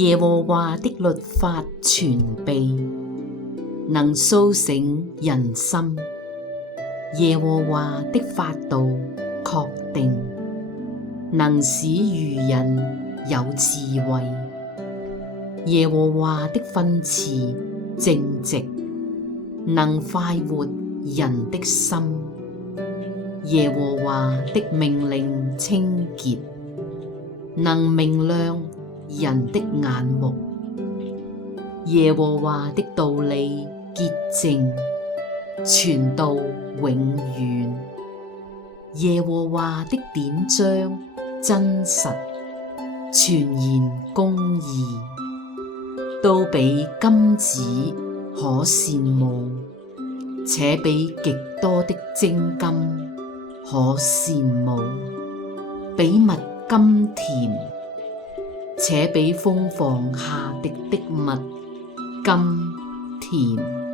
耶和華的律法全備，能蘇醒人心。耶和華的法度確定，能使愚人有智慧。耶和華的訓詞正直，能快活人的心。耶和華的命令清潔，能明亮人的眼目。耶和華的道理潔淨，傳到永遠。耶和華的典章真實，全然公義，都比金子可羨慕，且比極多的精金可羨慕。比蜜甘甜，且比蜂房下滴的蜜甘甜。